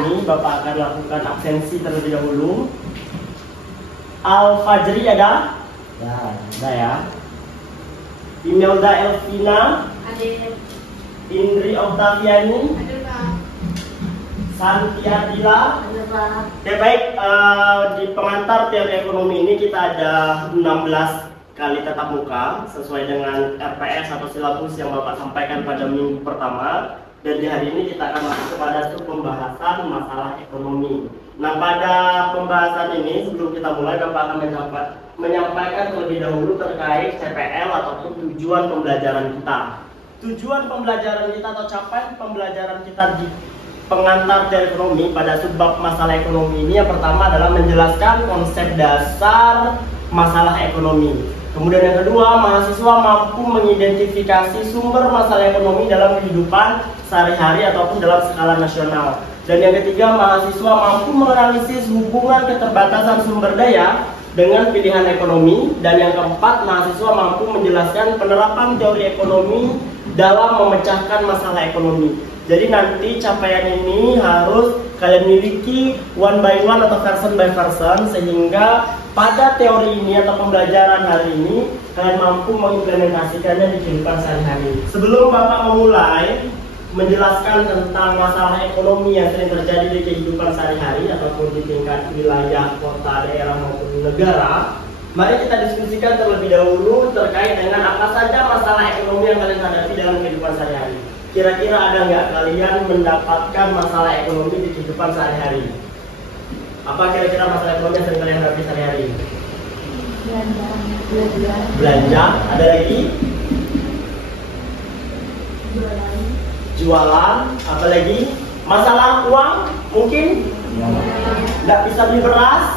Ini Bapak akan lakukan absensi terlebih dahulu. Al-Fajri ada? Ya, ada ya. Imelda Elvina, Ada. Indri Octaviani, Ada Pak. Santi Adila. Ada Pak. Oke baik, di pengantar teori ekonomi ini kita ada 16 kali tatap muka sesuai dengan RPS atau silabus yang Bapak sampaikan pada minggu pertama. Dan di hari ini kita akan masuk kepada pembahasan masalah ekonomi. Nah, pada pembahasan ini sebelum kita mulai Bapak akan menyampaikan terlebih dahulu terkait CPL ataupun tujuan pembelajaran kita. Tujuan pembelajaran kita atau capaian pembelajaran kita di pengantar teori ekonomi pada subbab masalah ekonomi ini yang pertama adalah menjelaskan konsep dasar masalah ekonomi. Kemudian yang kedua, mahasiswa mampu mengidentifikasi sumber masalah ekonomi dalam kehidupan sehari-hari ataupun dalam skala nasional. Dan yang ketiga, mahasiswa mampu menganalisis hubungan keterbatasan sumber daya dengan pilihan ekonomi. Dan yang keempat, mahasiswa mampu menjelaskan penerapan teori ekonomi dalam memecahkan masalah ekonomi. Jadi nanti capaian ini harus kalian miliki one by one atau version by version, sehingga pada teori ini atau pembelajaran hari ini kalian mampu mengimplementasikannya di kehidupan sehari-hari. Sebelum Bapak memulai menjelaskan tentang masalah ekonomi yang sering terjadi di kehidupan sehari-hari ataupun di tingkat wilayah, kota, daerah maupun negara, mari kita diskusikan terlebih dahulu terkait dengan apa saja masalah ekonomi yang kalian hadapi dalam kehidupan sehari-hari. Kira-kira ada nggak kalian mendapatkan masalah ekonomi di kehidupan sehari-hari? Apa kira-kira masalah ekonomi yang sering kalian hadapi sehari-hari? Belanja. Ada lagi? Jualan. Apa lagi? Masalah uang mungkin? Nggak bisa beli beras,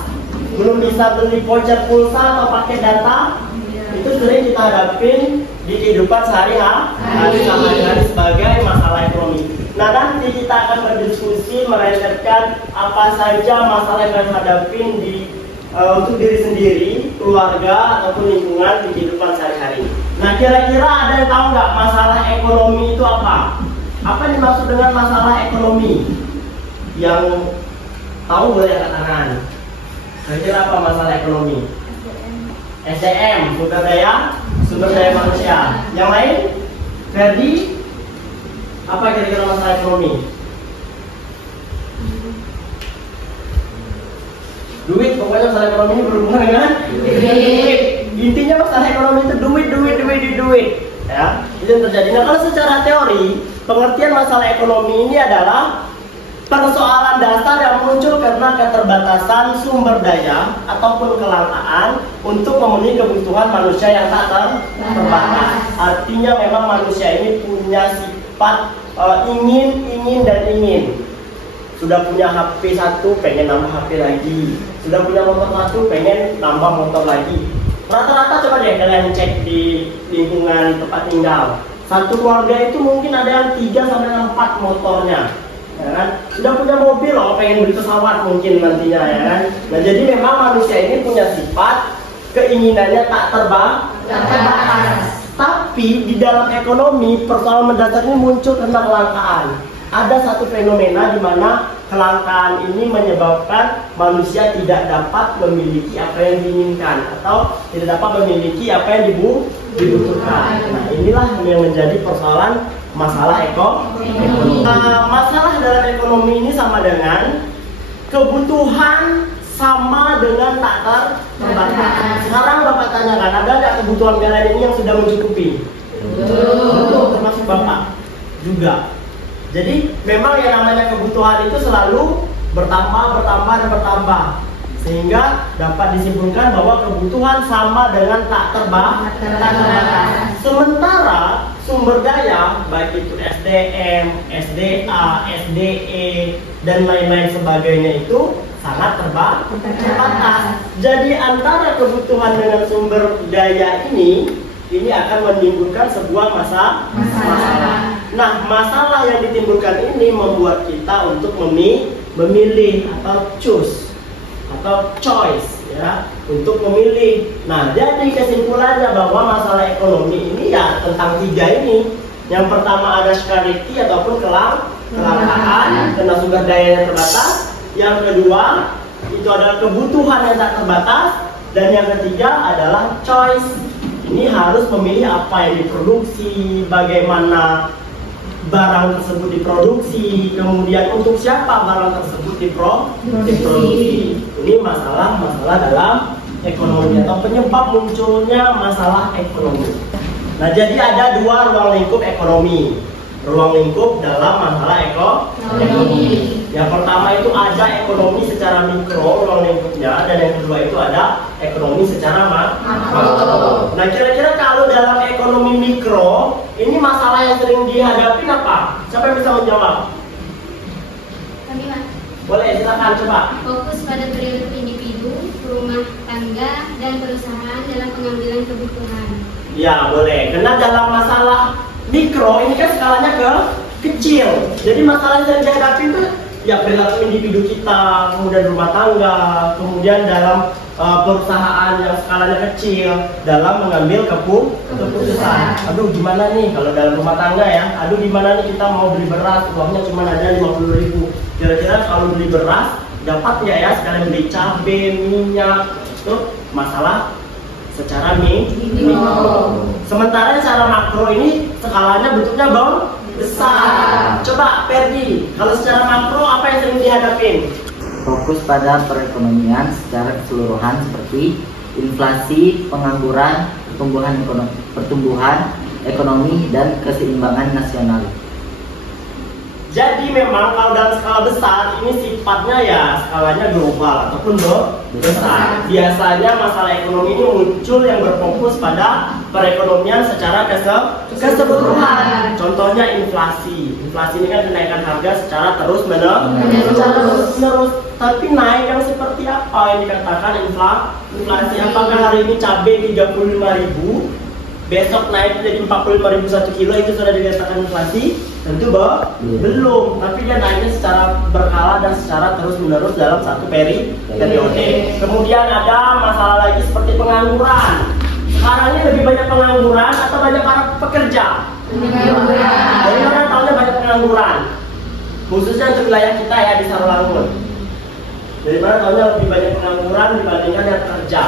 belum bisa beli voucher pulsa atau pakai data. Itu sering kita hadapin di kehidupan sehari-hari sebagai masalah ekonomi. Nah, nanti kita akan berdiskusi merentetkan apa saja masalah yang kita hadapin untuk diri sendiri, keluarga ataupun lingkungan di kehidupan sehari-hari. Nah, kira-kira ada yang tahu nggak masalah ekonomi itu apa? Apa yang dimaksud dengan masalah ekonomi? Yang tahu boleh angkat tangan. Kira-kira apa masalah ekonomi? SDM, sumber daya manusia. Yang lain? Ferdi, apa kira-kira masalah ekonomi? Duit, pokoknya masalah ekonomi ini berhubungan dengan duit. Intinya masalah ekonomi itu duit. Ya, itu yang terjadi. Nah, kalau secara teori, pengertian masalah ekonomi ini adalah persoalan dasar yang muncul karena keterbatasan sumber daya ataupun kelangkaan untuk memenuhi kebutuhan manusia yang tak terbatas. Artinya memang manusia ini punya sifat ingin. Sudah punya HP 1, pengen nambah HP lagi. Sudah punya motor 1, pengen nambah motor lagi. Rata-rata coba deh kalian cek di lingkungan tempat tinggal. Satu keluarga itu mungkin ada yang 3 sampai 4 motornya. Ya kan? Sudah punya mobil loh, pengen beli pesawat mungkin nantinya, ya kan? Nah, jadi memang manusia ini punya sifat keinginannya tak terbatas. Tapi di dalam ekonomi persoalan mendasar ini muncul karena kelangkaan. Ada satu fenomena di mana kelangkaan ini menyebabkan manusia tidak dapat memiliki apa yang diinginkan atau tidak dapat memiliki apa yang dibutuhkan. Nah, inilah yang menjadi persoalan masalah ekonomi. Masalah dalam ekonomi ini sama dengan kebutuhan sama dengan tak terbatas. Sekarang Bapak tanyakan, ada nggak kebutuhan kalian ini yang sudah mencukupi? Betul, termasuk Bapak juga. Jadi memang yang namanya kebutuhan itu selalu bertambah dan bertambah, sehingga dapat disimpulkan bahwa kebutuhan sama dengan tak terbatas. Sementara sumber daya baik itu SDM, SDA, SDE dan lain-lain sebagainya itu sangat terbatas. Jadi antara kebutuhan dengan sumber daya ini akan menimbulkan sebuah masalah. Nah, masalah yang ditimbulkan ini membuat kita untuk memilih atau choice ya, untuk memilih. Nah, jadi kesimpulannya bahwa masalah ekonomi ini ya tentang 3 ini. Yang pertama ada scarcity ataupun kelangkaan karena sumber daya yang terbatas. Yang kedua itu adalah kebutuhan yang tak terbatas. Dan yang ketiga adalah choice. Ini harus memilih apa yang diproduksi, bagaimana barang tersebut diproduksi, kemudian untuk siapa barang tersebut diproduksi. Ini masalah dalam ekonomi atau penyebab munculnya masalah ekonomi. Nah, jadi ada dua ruang lingkup ekonomi. Ruang lingkup dalam masalah ekonomi. Yang pertama itu ada ekonomi secara mikro, ruang lingkupnya, dan yang kedua itu ada ekonomi secara makro. Nah, kira-kira kalau dalam ekonomi mikro, ini masalah yang sering dihadapi apa? Siapa yang bisa menjawab? Kami, Mas. Boleh, silakan coba. Fokus pada periode individu, rumah tangga, dan perusahaan dalam pengambilan kebutuhan. Ya, boleh. Karena dalam masalah mikro ini kan skalanya kecil. Jadi masalah yang dihadapi itu ya perilaku individu kita, kemudian rumah tangga, kemudian dalam perusahaan yang skalanya kecil dalam mengambil keputusan. Aduh, gimana nih kalau dalam rumah tangga ya? Aduh, gimana nih kita mau beli beras, uangnya cuma ada 50.000. Kira-kira kalau beli beras dapat nggak ya sekalian beli cabai, minyak? Itu masalah secara mikro. Sementara secara makro ini skalanya bentuknya besar. Coba Ferdi, kalau secara makro apa yang sering dihadapin? Fokus pada perekonomian secara keseluruhan seperti inflasi, pengangguran, pertumbuhan ekonomi dan keseimbangan nasional. Jadi memang kalau dalam skala besar ini sifatnya ya skalanya global ataupun besar. Biasanya masalah ekonomi ini muncul yang berfokus pada perekonomian secara keseluruhan. Contohnya inflasi. Inflasi ini kan kenaikan harga secara terus menerus. Tapi naik yang seperti apa yang dikatakan inflasi? Apakah hari ini cabai 35.000? Besok naik jadi 45.000 1 kilo, itu sudah dikatakan inflasi? Tentu belum, tapi dia naiknya secara berkala dan secara terus-menerus dalam satu periode. Kemudian ada masalah lagi seperti pengangguran. Sekarang ini lebih banyak pengangguran atau banyak para pekerja? Pengangguran. Dari mana tahunya banyak pengangguran? Khususnya untuk wilayah kita ya di Sarolangun. Dari mana tahunya lebih banyak pengangguran dibandingkan yang kerja?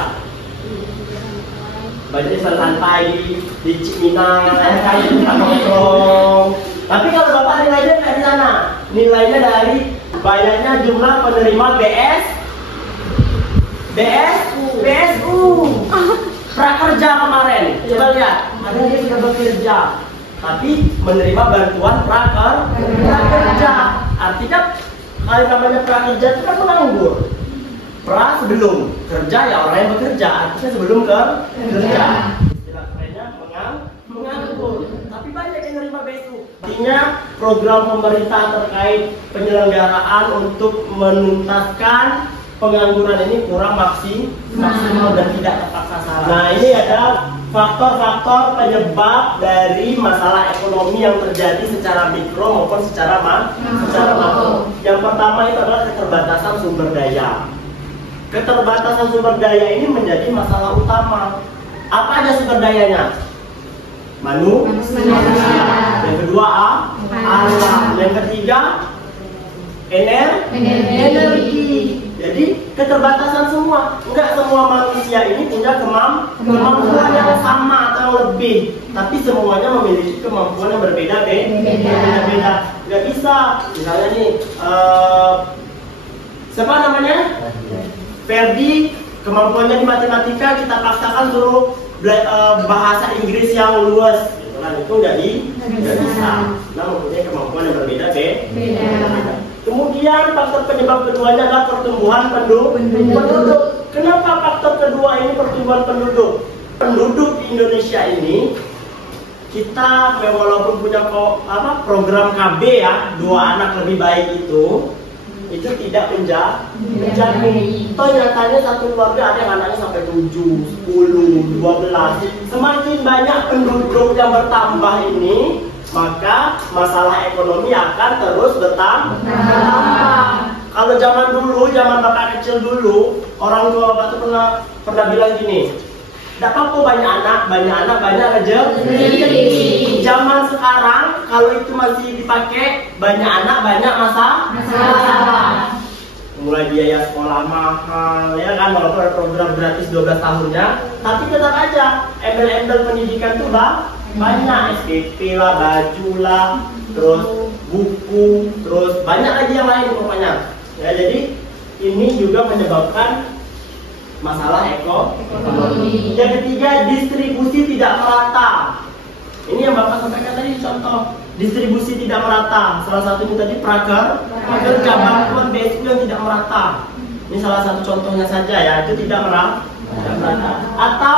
Banyak santai di Cikminang, kayak di nongkrong. Tapi kalau Bapak nilainya dari sana, nilainya dari banyaknya jumlah penerima BSU prakerja kemarin. Coba lihat, ada yang sudah bekerja, tapi menerima bantuan prakerja. Artinya kalau namanya prakerja itu kan menganggur. Pra sebelum kerja ya orang yang bekerja, artinya sebelum kerja. Istilah kerennya menganggur. Tapi banyak yang menerima BSU. Artinya program pemerintah terkait penyelenggaraan untuk menuntaskan pengangguran ini kurang maksimal dan tidak tepat sasaran. Nah, ini ada faktor-faktor penyebab dari masalah ekonomi yang terjadi secara mikro maupun secara makro. Yang pertama itu adalah keterbatasan sumber daya. Keterbatasan sumber daya ini menjadi masalah utama. Apa aja sumber dayanya? Manusia. Yang kedua alam. Yang ketiga energi. Jadi keterbatasan semua. Enggak semua manusia ini punya kemampuan yang sama atau lebih, tapi semuanya memiliki kemampuan yang berbeda-beda. Nggak bisa. Misalnya nih, siapa namanya? Ferdi, kemampuannya di matematika kita paksakan suruh bahasa Inggris yang luas, itu nggak bisa. Nah, mempunyai kemampuan yang berbeda-beda. Kemudian faktor penyebab keduanya adalah pertumbuhan penduduk. Kenapa faktor kedua ini pertumbuhan penduduk? Penduduk di Indonesia ini kita walaupun punya program KB ya, 2 anak lebih baik itu tidak menjamin. Toh nyatanya satu keluarga ada yang anaknya sampai 7, 10, 12. Semakin banyak penduduk yang bertambah ini, maka masalah ekonomi akan terus bertambah. Kalau zaman Bapak kecil dulu, orang tua Bapak tuh pernah bilang gini, Tidak apa-apa banyak rezeki. Zaman sekarang kalau itu masih dipakai banyak anak banyak masalah. Mulai biaya sekolah mahal, ya kan, walaupun ada program gratis 12 tahunnya, tapi tetap aja embel-embel pendidikan tuh banyak, SPP lah, baju lah, terus buku, terus banyak lagi yang lain pokoknya. Ya, jadi ini juga menyebabkan masalah ekonomi. Yang ketiga, distribusi tidak merata. Ini yang Bapak sampaikan tadi contoh, distribusi tidak merata. Salah satunya tadi praker bantuan BSU yang tidak merata. Ini salah satu contohnya saja ya, itu tidak merata. Atau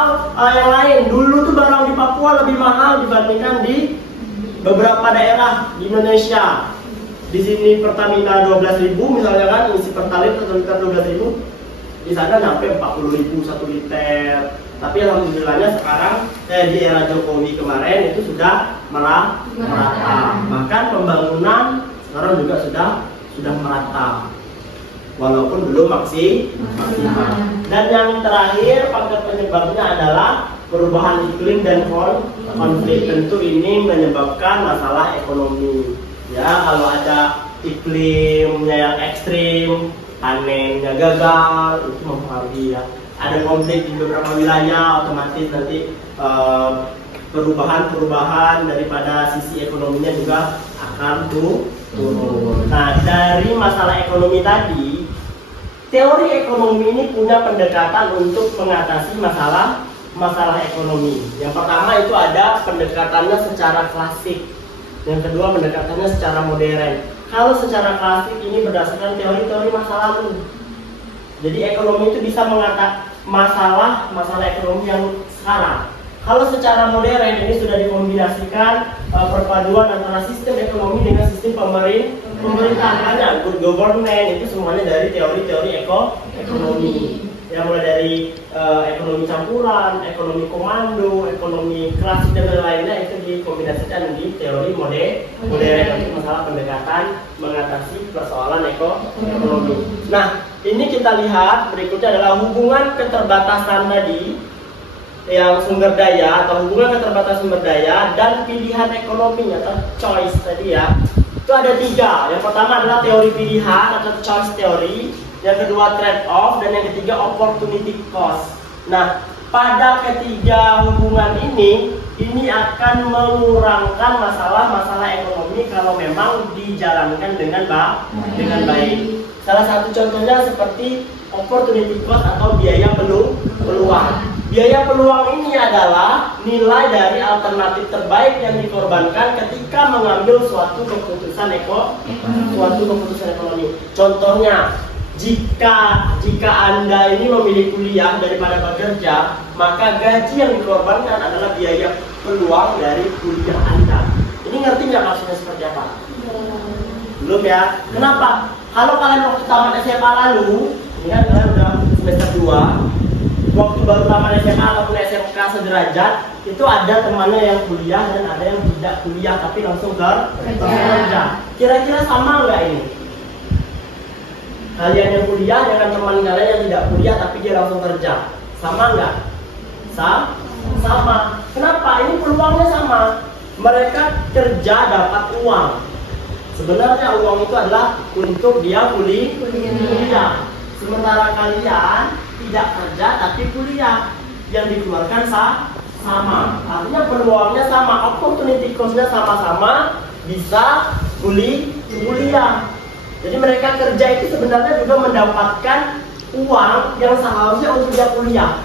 yang lain, dulu tuh barang di Papua lebih mahal dibandingkan di beberapa daerah di Indonesia. Di sini Pertamina 12.000 misalnya kan, isi Pertalite 12.000. Di sana sampai 40.000 1 liter. Tapi alhamdulillahnya sekarang di era Jokowi kemarin itu sudah merata. Bahkan pembangunan sekarang juga sudah merata. Walaupun belum maksimal. Dan yang terakhir faktor penyebabnya adalah perubahan iklim dan konflik. Tentu ini menyebabkan masalah ekonomi. Ya, kalau ada iklimnya yang ekstrim, panennya gagal, itu mempengaruhi ya. Ada konflik di beberapa wilayah, otomatis nanti perubahan daripada sisi ekonominya juga akan turun. Nah, dari masalah ekonomi tadi, teori ekonomi ini punya pendekatan untuk mengatasi masalah ekonomi. Yang pertama itu ada pendekatannya secara klasik. Yang kedua pendekatannya secara modern. Kalau secara klasik ini berdasarkan teori-teori masa lalu. Jadi ekonomi itu bisa mengatasi masalah ekonomi yang sekarang. Kalau secara modern ini sudah dikombinasikan perpaduan antara sistem ekonomi dengan sistem pemerintahan. Banyak good governance, itu semuanya dari teori-teori ekonomi. Ya, mulai dari ekonomi campuran, ekonomi komando, ekonomi klasik dan lain-lainnya itu dikombinasikan di teori modern untuk masalah pendekatan mengatasi persoalan ekonomi. Nah, ini kita lihat berikutnya adalah hubungan keterbatasan tadi yang sumber daya atau hubungan keterbatasan sumber daya dan pilihan ekonomi atau choice tadi ya. Itu ada 3. Yang pertama adalah teori pilihan atau choice theory. Yang kedua trade off, dan yang ketiga opportunity cost. Nah, pada ketiga hubungan ini akan mengurangkan masalah ekonomi kalau memang dijalankan dengan baik. Salah satu contohnya seperti opportunity cost atau biaya peluang. Biaya peluang ini adalah nilai dari alternatif terbaik yang dikorbankan ketika mengambil suatu keputusan ekonomi. Contohnya, jika Anda ini memilih kuliah daripada bekerja, maka gaji yang dikorbankan adalah biaya peluang dari kuliah Anda. Ini ngerti nggak maksudnya seperti apa? Belum ya? Kenapa? Kalau kalian waktu tamat SMA lalu, ini kan kalian udah semester 2, waktu baru tamat SMA ataupun SMK sederajat, itu ada temannya yang kuliah dan ada yang tidak kuliah tapi langsung kerja. Kira-kira sama nggak ini? Kalian yang kuliah dengan teman kalian yang tidak kuliah tapi dia langsung kerja, sama nggak? Sama. Kenapa? Ini peluangnya sama. Mereka kerja dapat uang. Sebenarnya uang itu adalah untuk dia kuliah. Sementara kalian tidak kerja tapi kuliah, yang dikeluarkan sama. Artinya peluangnya sama, opportunity cost-nya sama-sama, bisa kuliah. Jadi mereka kerja itu sebenarnya juga mendapatkan uang yang seharusnya untuk dia kuliah.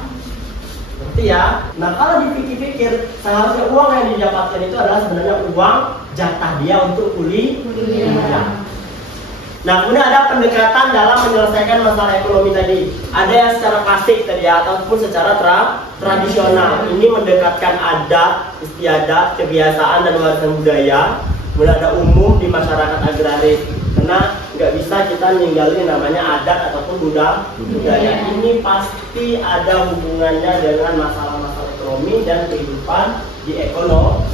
Ngerti ya? Nah, kalau dipikir-pikir, seharusnya uang yang didapatkan itu adalah sebenarnya uang jatah dia untuk kuliah. Nah, kemudian ada pendekatan dalam menyelesaikan masalah ekonomi tadi. Ada yang secara klasik tadi ya, ataupun secara tradisional. Ini mendekatkan adat, istiadat, kebiasaan dan warisan budaya. Kemudian ada umum di masyarakat agraris. Karena nggak bisa kita ninggalin namanya adat ataupun budaya. Ini pasti ada hubungannya dengan masalah-masalah ekonomi dan kehidupan di ekonomi.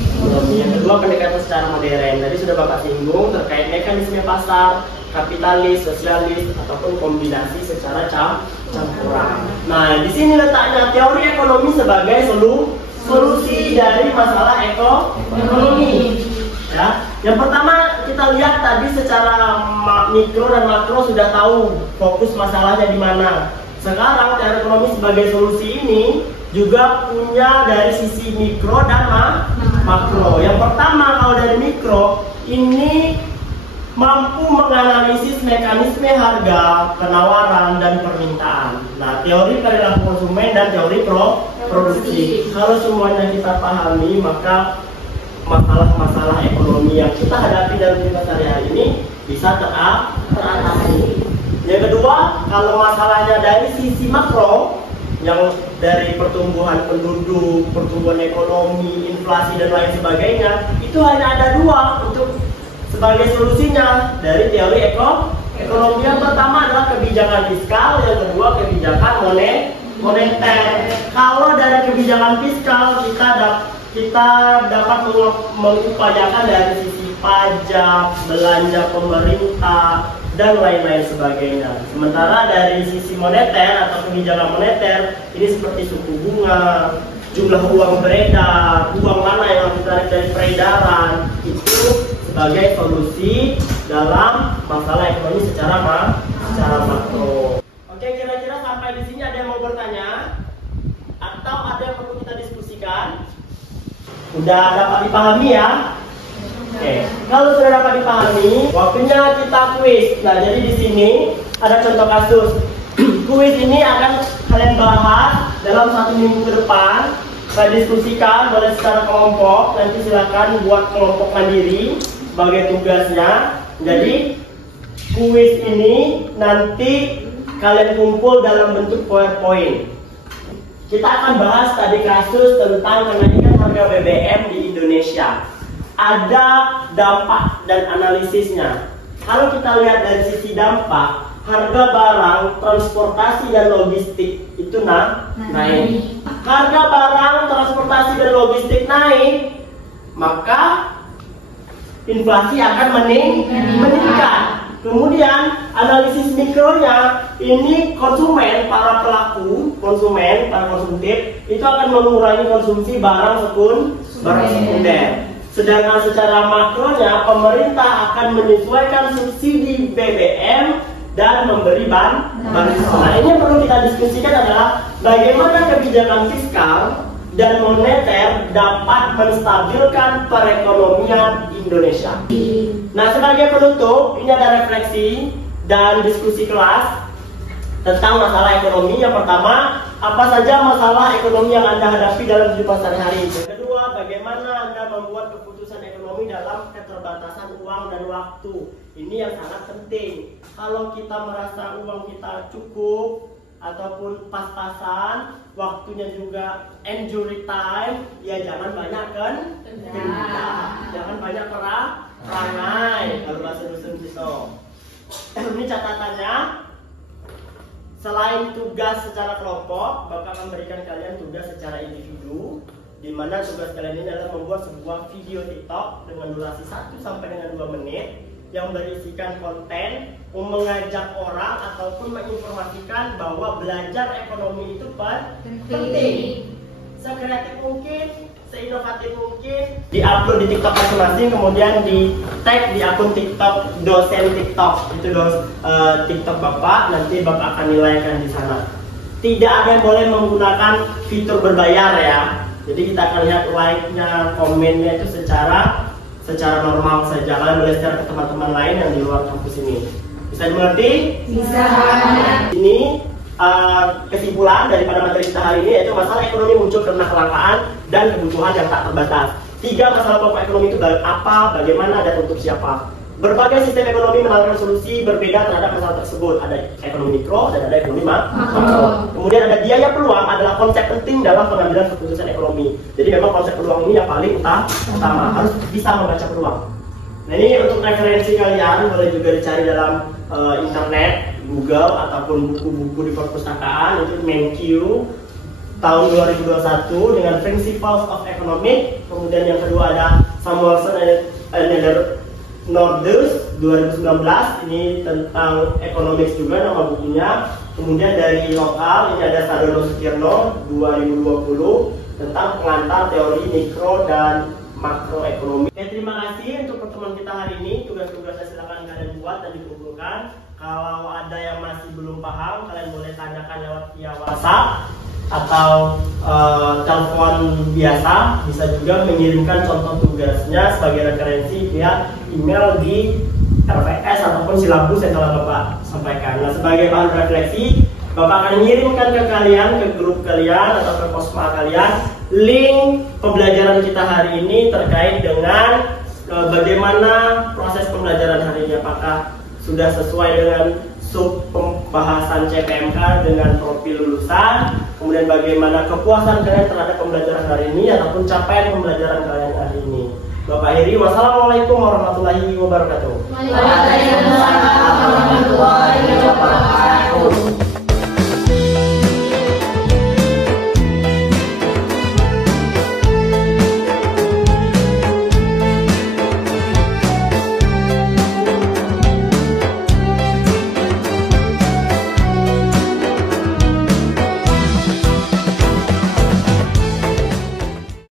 Yang kedua pendekatan secara modern. Tadi sudah Bapak singgung terkait mekanisme pasar, kapitalis, sosialis, ataupun kombinasi secara campuran. Nah, di sini letaknya teori ekonomi sebagai solusi dari masalah ekonomi. Ya, yang pertama kita lihat tadi secara mikro dan makro sudah tahu fokus masalahnya di mana. Sekarang teori ekonomi sebagai solusi ini juga punya dari sisi mikro dan makro. Yang pertama, kalau dari mikro ini mampu menganalisis mekanisme harga, penawaran, dan permintaan. Nah, teori perilaku konsumen dan teori produksi. Kalau semuanya kita pahami, maka masalah-masalah ekonomi yang kita hadapi dalam kehidupan sehari-hari ini bisa teratasi. Yang kedua, kalau masalahnya dari sisi makro, yang dari pertumbuhan penduduk, pertumbuhan ekonomi, inflasi dan lain sebagainya, itu hanya ada dua untuk sebagai solusinya dari teori ekonomi. Yang pertama adalah kebijakan fiskal, yang kedua kebijakan moneter. Kalau dari kebijakan fiskal kita dapat mengupayakan dari sisi pajak, belanja pemerintah, dan lain-lain sebagainya. Sementara dari sisi moneter atau kebijakan moneter ini seperti suku bunga, jumlah uang beredar, uang mana yang harus ditarik dari peredaran, itu sebagai solusi dalam masalah ekonomi secara makro. Oke, kira-kira sampai di sini ada yang mau bertanya atau ada yang perlu kita diskusikan? Udah dapat dipahami ya? Oke, kalau sudah dapat dipahami, waktunya kita kuis. Nah, jadi di sini ada contoh kasus. Kuis ini akan kalian bahas dalam 1 minggu ke depan. Saya diskusikan boleh secara kelompok. Nanti silakan buat kelompok mandiri sebagai tugasnya. Jadi kuis ini nanti kalian kumpul dalam bentuk PowerPoint. Kita akan bahas tadi kasus tentang kenaikan harga BBM di Indonesia. Ada dampak dan analisisnya. Kalau kita lihat dari sisi dampak, harga barang, transportasi dan logistik itu naik. Harga barang, transportasi dan logistik naik, maka inflasi akan meningkat. Kemudian analisis mikronya, ini konsumen, para pelaku konsumen, para konsumtif itu akan mengurangi konsumsi barang sekunder. Sedangkan secara makronya, pemerintah akan menyesuaikan subsidi BBM dan memberi bantuan. Nah, ini yang perlu kita diskusikan adalah bagaimana kebijakan fiskal dan moneter dapat menstabilkan perekonomian Indonesia. Nah, sebagai penutup, ini ada refleksi dan diskusi kelas tentang masalah ekonomi. Yang pertama, apa saja masalah ekonomi yang Anda hadapi dalam kehidupan sehari-hari? Yang kedua, bagaimana Anda membuat keputusan ekonomi dalam keterbatasan uang dan waktu? Ini yang sangat penting. Kalau kita merasa uang kita cukup ataupun pas-pasan, waktunya juga enjoy time, ya jangan banyak jangan banyak perangai kalau bahasa dusun itu. Ini catatannya. Selain tugas secara kelompok, Bapak akan berikan kalian tugas secara individu, di mana tugas kalian ini adalah membuat sebuah video TikTok dengan durasi 1 sampai dengan 2 menit yang berisikan konten mengajak orang ataupun menginformasikan bahwa belajar ekonomi itu penting. Sekreatif mungkin, seinovatif mungkin, diupload di TikTok masing-masing, kemudian di tag di akun TikTok dosen TikTok, itu TikTok Bapak, nanti Bapak akan nilaikan di sana. Tidak ada yang boleh menggunakan fitur berbayar ya. Jadi kita akan lihat like-nya, komennya itu secara normal saja. Kalian boleh share ke teman-teman lain yang di luar kampus ini. Bisa dimengerti? Bisa. Ini kesimpulan daripada materi kita hari ini, yaitu masalah ekonomi muncul karena kelangkaan dan kebutuhan yang tak terbatas. 3 masalah pokok ekonomi itu apa, bagaimana, dan untuk siapa. Berbagai sistem ekonomi menawarkan solusi berbeda terhadap masalah tersebut. Ada ekonomi mikro dan ada ekonomi makro. Kemudian ada biaya peluang, adalah konsep penting dalam pengambilan keputusan ekonomi. Jadi memang konsep peluang ini yang paling utama, harus bisa membaca peluang. Nah, ini untuk referensi kalian boleh juga dicari dalam internet, Google ataupun buku-buku di perpustakaan. Itu MenQ tahun 2021 dengan Principles of Economics. Kemudian yang kedua ada Samuelson and Nordes 2019, ini tentang economics juga nama bukunya. Kemudian dari lokal ini ada Sadono Sutirno 2020 tentang pengantar teori mikro dan makroekonomi. Oke, terima kasih untuk pertemuan kita hari ini. Tugas-tugasnya silakan kalian buat dan dikumpulkan. Kalau ada yang masih belum paham, kalian boleh tanyakan lewat via WhatsApp atau telepon biasa. Bisa juga mengirimkan contoh tugasnya sebagai referensi via email di RPS ataupun silabus yang telah Bapak sampaikan. Nah, sebagai bahan refleksi, Bapak akan mengirimkan ke kalian, ke grup kalian atau ke posma kalian link pembelajaran kita hari ini terkait dengan bagaimana proses pembelajaran hari ini. Apakah sudah sesuai dengan sub pembahasan CPMK dengan profil lulusan, kemudian bagaimana kepuasan kalian terhadap pembelajaran hari ini ataupun capaian pembelajaran kalian hari ini. Bapak akhiri, wassalamualaikum warahmatullahi wabarakatuh. Waalaikumsalam warahmatullahi wabarakatuh.